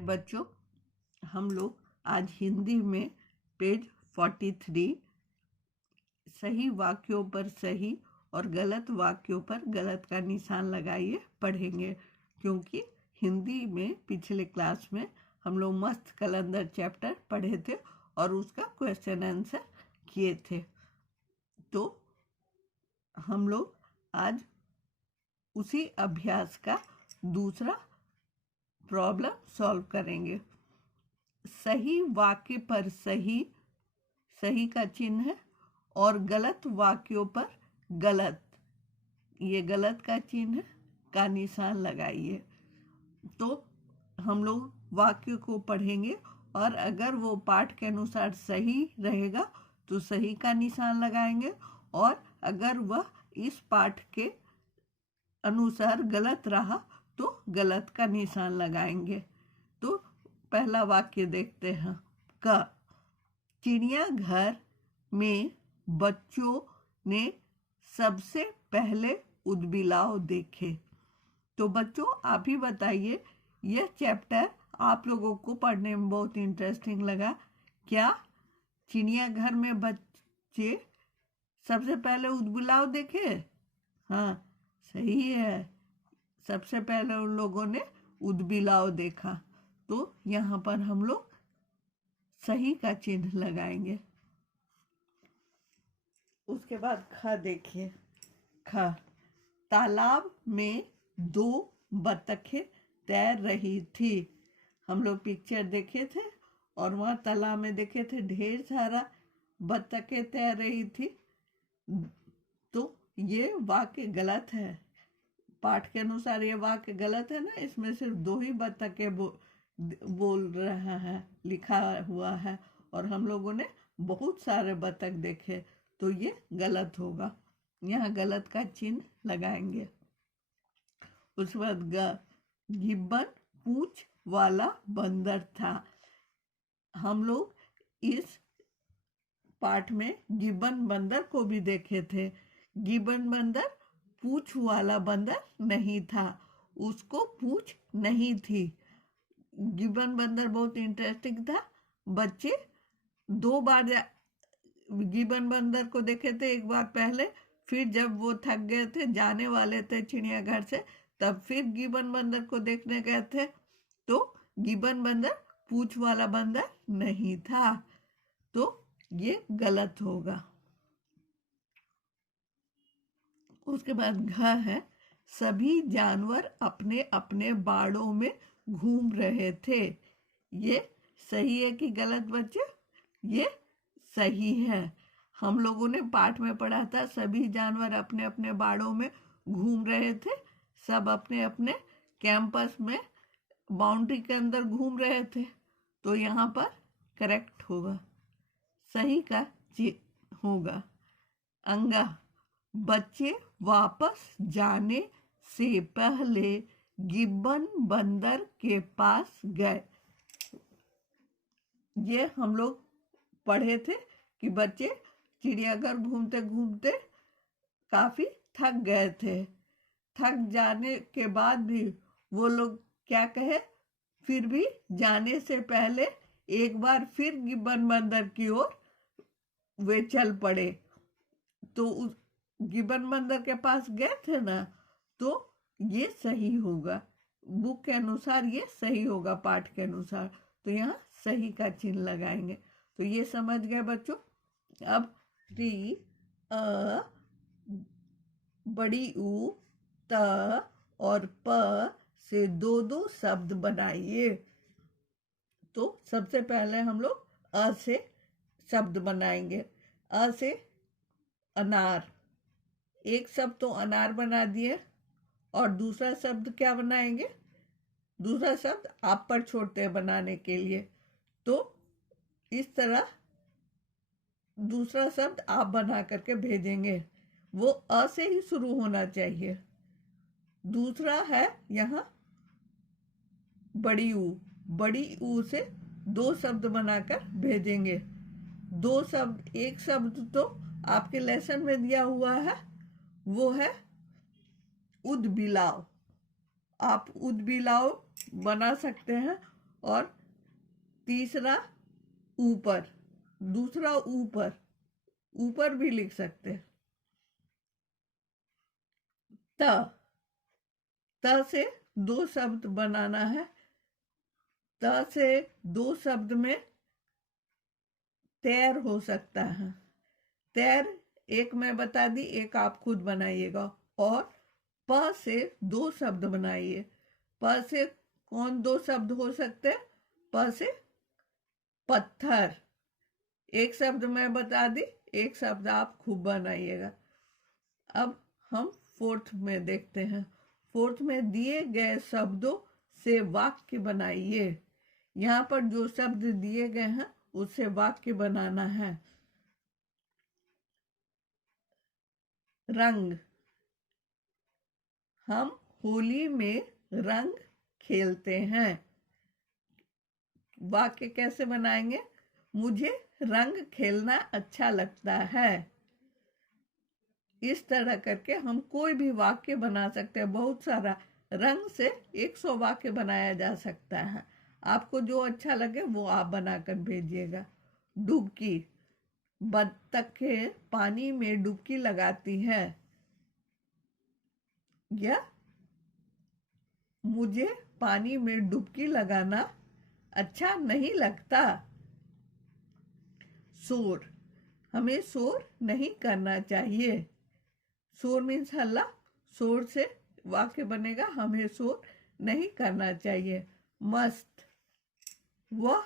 बच्चों, हम लोग आज हिंदी में पेज 43 सही वाक्यों पर सही और गलत वाक्यों पर गलत का निशान लगाइए पढ़ेंगे, क्योंकि हिंदी में पिछले क्लास में हम लोग मस्त कलंदर चैप्टर पढ़े थे और उसका क्वेश्चन आंसर किए थे। तो हम लोग आज उसी अभ्यास का दूसरा प्रॉब्लम सॉल्व करेंगे। सही वाक्य पर सही, सही का चिन्ह है, और गलत वाक्यों पर गलत, ये गलत का चिन्ह का निशान लगाइए। तो हम लोग वाक्य को पढ़ेंगे और अगर वो पाठ के अनुसार सही रहेगा तो सही का निशान लगाएंगे, और अगर वह इस पाठ के अनुसार गलत रहा तो गलत का निशान लगाएंगे। तो पहला वाक्य देखते हैं। क, चिड़ियाघर में बच्चों ने सबसे पहले ऊदबिलाव देखे। तो बच्चों, आप ही बताइए, यह चैप्टर आप लोगों को पढ़ने में बहुत इंटरेस्टिंग लगा क्या? चिड़ियाघर में बच्चे सबसे पहले ऊदबिलाव देखे? हाँ, सही है, सबसे पहले उन लोगों ने ऊदबिलाव देखा। तो यहाँ पर हम लोग सही का चिन्ह लगाएंगे। उसके बाद ख देखिए। ख, तालाब में 2 बतखें तैर रही थी। हम लोग पिक्चर देखे थे और वहाँ तालाब में देखे थे ढेर सारा बतखें तैर रही थी। तो ये वाक्य गलत है, पाठ के अनुसार ये वाक्य गलत है ना। इसमें सिर्फ 2 ही बतखें बोल रहा है, लिखा हुआ है, और हम लोगों ने बहुत सारे बतख देखे, तो ये गलत होगा। यहाँ गलत का चिन्ह लगाएंगे। उसके बाद ग, गिब्बन पूंछ वाला बंदर था। हम लोग इस पाठ में गिब्बन बंदर को भी देखे थे। गिब्बन बंदर पूंछ वाला बंदर नहीं था, उसको पूंछ नहीं थी। गिब्बन बंदर बहुत इंटरेस्टिंग था। बच्चे 2 बार गिब्बन बंदर को देखे थे, एक बार पहले, फिर जब वो थक गए थे, जाने वाले थे चिड़ियाघर से, तब फिर गिब्बन बंदर को देखने गए थे। तो गिब्बन बंदर पूंछ वाला बंदर नहीं था, तो ये गलत होगा। उसके बाद घ है, सभी जानवर अपने अपने बाड़ों में घूम रहे थे। ये सही है कि गलत बच्चे? ये सही है। हम लोगों ने पाठ में पढ़ा था सभी जानवर अपने अपने बाड़ों में घूम रहे थे, सब अपने अपने कैंपस में बाउंड्री के अंदर घूम रहे थे। तो यहाँ पर करेक्ट होगा, सही का होगा। अंगा, बच्चे वापस जाने से पहले गिब्बन बंदर के पास गए। ये हम लोग पढ़े थे कि बच्चे चिड़ियाघर घूमते घूमते काफी थक गए थे। थक जाने के बाद भी वो लोग क्या कहे, फिर भी जाने से पहले एक बार फिर गिब्बन बंदर की ओर वे चल पड़े। तो उस गिब्बन बंदर के पास गए थे ना, तो ये सही होगा, बुक के अनुसार ये सही होगा, पाठ के अनुसार। तो यहाँ सही का चिन्ह लगाएंगे। तो ये समझ गए बच्चों। अब टी, अ, बड़ी ऊ, त और प से 2 शब्द बनाइए। तो सबसे पहले हम लोग अ से शब्द बनाएंगे। अ से अनार, एक शब्द तो अनार बना दिए, और दूसरा शब्द क्या बनाएंगे? दूसरा शब्द आप पर छोड़ते हैं बनाने के लिए। तो इस तरह दूसरा शब्द आप बना करके भेजेंगे, वो अ से ही शुरू होना चाहिए। दूसरा है यहाँ बड़ी ऊ, बड़ी ऊ से 2 शब्द बनाकर भेजेंगे। 2 शब्द, एक शब्द तो आपके लेसन में दिया हुआ है, वो है ऊदबिलाव। आप ऊदबिलाव बना सकते हैं, और तीसरा ऊपर, दूसरा ऊपर, ऊपर भी लिख सकते हैं। त से दो शब्द बनाना है। त से दो शब्द में तैर हो सकता है। तैर एक मैं बता दी, एक आप खुद बनाइएगा। और प से दो शब्द बनाइए। प से कौन दो शब्द हो सकते हैं? प से पत्थर, एक शब्द मैं बता दी, एक शब्द आप खूब बनाइएगा। अब हम फोर्थ में देखते हैं। फोर्थ में दिए गए शब्दों से वाक्य बनाइए। यहाँ पर जो शब्द दिए गए हैं उससे वाक्य बनाना है। रंग, हम होली में रंग खेलते हैं। वाक्य कैसे बनाएंगे? मुझे रंग खेलना अच्छा लगता है। इस तरह करके हम कोई भी वाक्य बना सकते हैं। बहुत सारा, रंग से 100 वाक्य बनाया जा सकता है। आपको जो अच्छा लगे वो आप बनाकर भेजिएगा। डुबकी, बत्तखें पानी में डुबकी लगाती है। या मुझे पानी में डुबकी लगाना अच्छा नहीं लगता। शोर, हमें शोर नहीं करना चाहिए। शोर मीन्स हल्ला। शोर से वाक्य बनेगा, हमें शोर नहीं करना चाहिए। मस्त, वह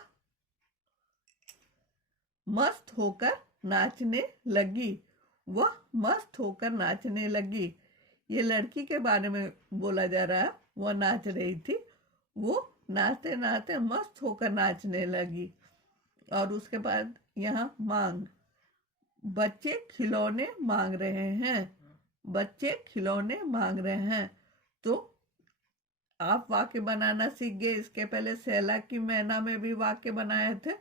मस्त होकर नाचने लगी। वह मस्त होकर नाचने लगी। ये लड़की के बारे में बोला जा रहा है। वह नाच रही थी, वो नाचते नाचते मस्त होकर नाचने लगी। और उसके बाद यहाँ मांग, बच्चे खिलौने मांग रहे हैं। बच्चे खिलौने मांग रहे हैं। तो आप वाक्य बनाना सीख गए। इसके पहले सैला की मैना में भी वाक्य बनाए थे।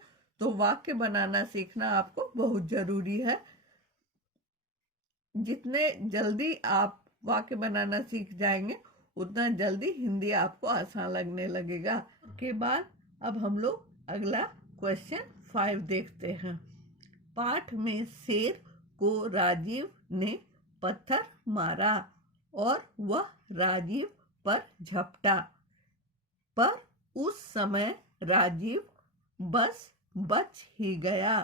तो वाक्य बनाना सीखना आपको बहुत जरूरी है। जितने जल्दी आप वाक्य बनाना सीख जाएंगे उतना जल्दी हिंदी आपको आसान लगने लगेगा। के बाद अब हम लोग अगला क्वेश्चन 5 देखते हैं। पाठ में शेर को राजीव ने पत्थर मारा और वह राजीव पर झपटा, पर उस समय राजीव बस बच ही गया।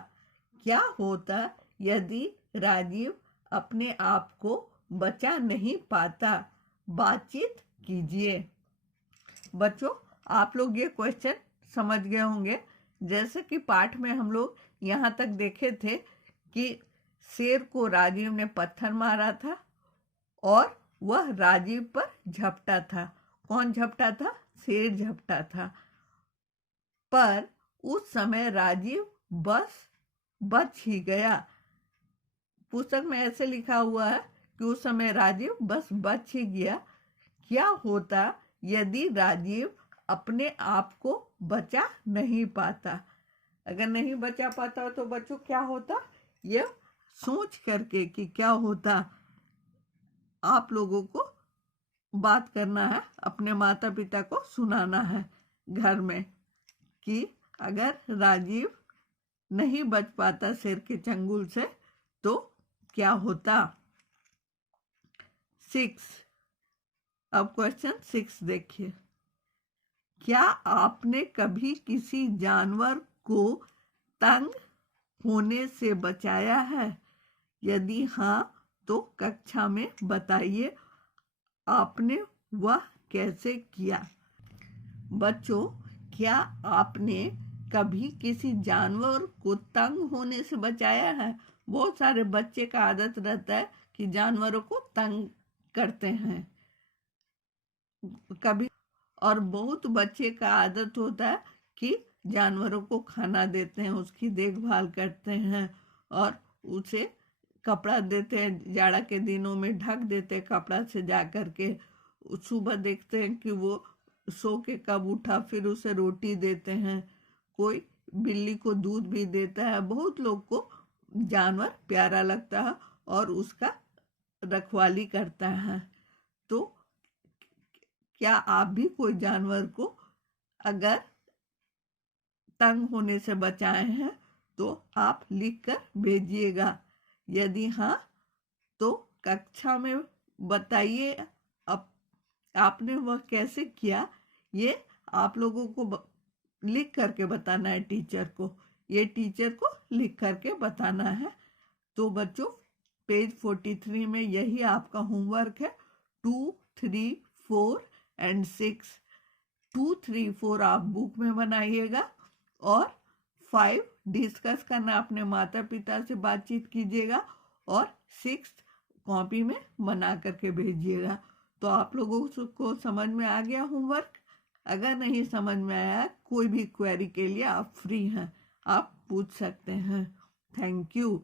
क्या होता यदि राजीव अपने आप को बचा नहीं पाता? बातचीत कीजिए। बच्चों, आप लोग ये क्वेश्चन समझ गए होंगे। जैसे कि पाठ में हम लोग यहाँ तक देखे थे कि शेर को राजीव ने पत्थर मारा था और वह राजीव पर झपटा था। कौन झपटा था? शेर झपटा था। पर उस समय राजीव बस बच ही गया। पुस्तक में ऐसे लिखा हुआ है कि उस समय राजीव बस बच ही गया। क्या होता यदि राजीव अपने आप को बचा नहीं पाता? अगर नहीं बचा पाता तो बच्चों क्या होता? ये सोच करके कि क्या होता, आप लोगों को बात करना है, अपने माता पिता को सुनाना है घर में कि अगर राजीव नहीं बच पाता शेर के चंगुल से तो क्या होता। 6, अब क्वेश्चन 6 देखिए। क्या आपने कभी किसी जानवर को तंग होने से बचाया है? यदि हाँ तो कक्षा में बताइए आपने वह कैसे किया। बच्चों, क्या आपने कभी किसी जानवर को तंग होने से बचाया है? बहुत सारे बच्चे का आदत रहता है कि जानवरों को तंग करते हैं कभी, और बहुत बच्चे का आदत होता है कि जानवरों को खाना देते हैं, उसकी देखभाल करते हैं और उसे कपड़ा देते हैं। जाड़ा के दिनों में ढक देते हैं कपड़ा से, जा करके सुबह देखते हैं कि वो सो के कब उठा, फिर उसे रोटी देते हैं। कोई बिल्ली को दूध भी देता है। बहुत लोग को जानवर प्यारा लगता है और उसका रखवाली करता है। तो क्या आप भी कोई जानवर को अगर तंग होने से बचाए हैं तो आप लिख कर भेजिएगा। यदि हाँ तो कक्षा में बताइए आपने वह कैसे किया। ये आप लोगों को लिख करके बताना है टीचर को, ये टीचर को लिख करके बताना है। तो बच्चों पेज 43 में यही आपका होमवर्क है। 2, 3, 4 एंड 6। 2, 3, 4 आप बुक में बनाइएगा और 5 डिस्कस करना, अपने माता पिता से बातचीत कीजिएगा और 6 कॉपी में बना करके भेजिएगा। तो आप लोगों को समझ में आ गया होमवर्क? अगर नहीं समझ में आया, कोई भी क्वेरी के लिए आप फ्री हैं, आप पूछ सकते हैं। Thank you.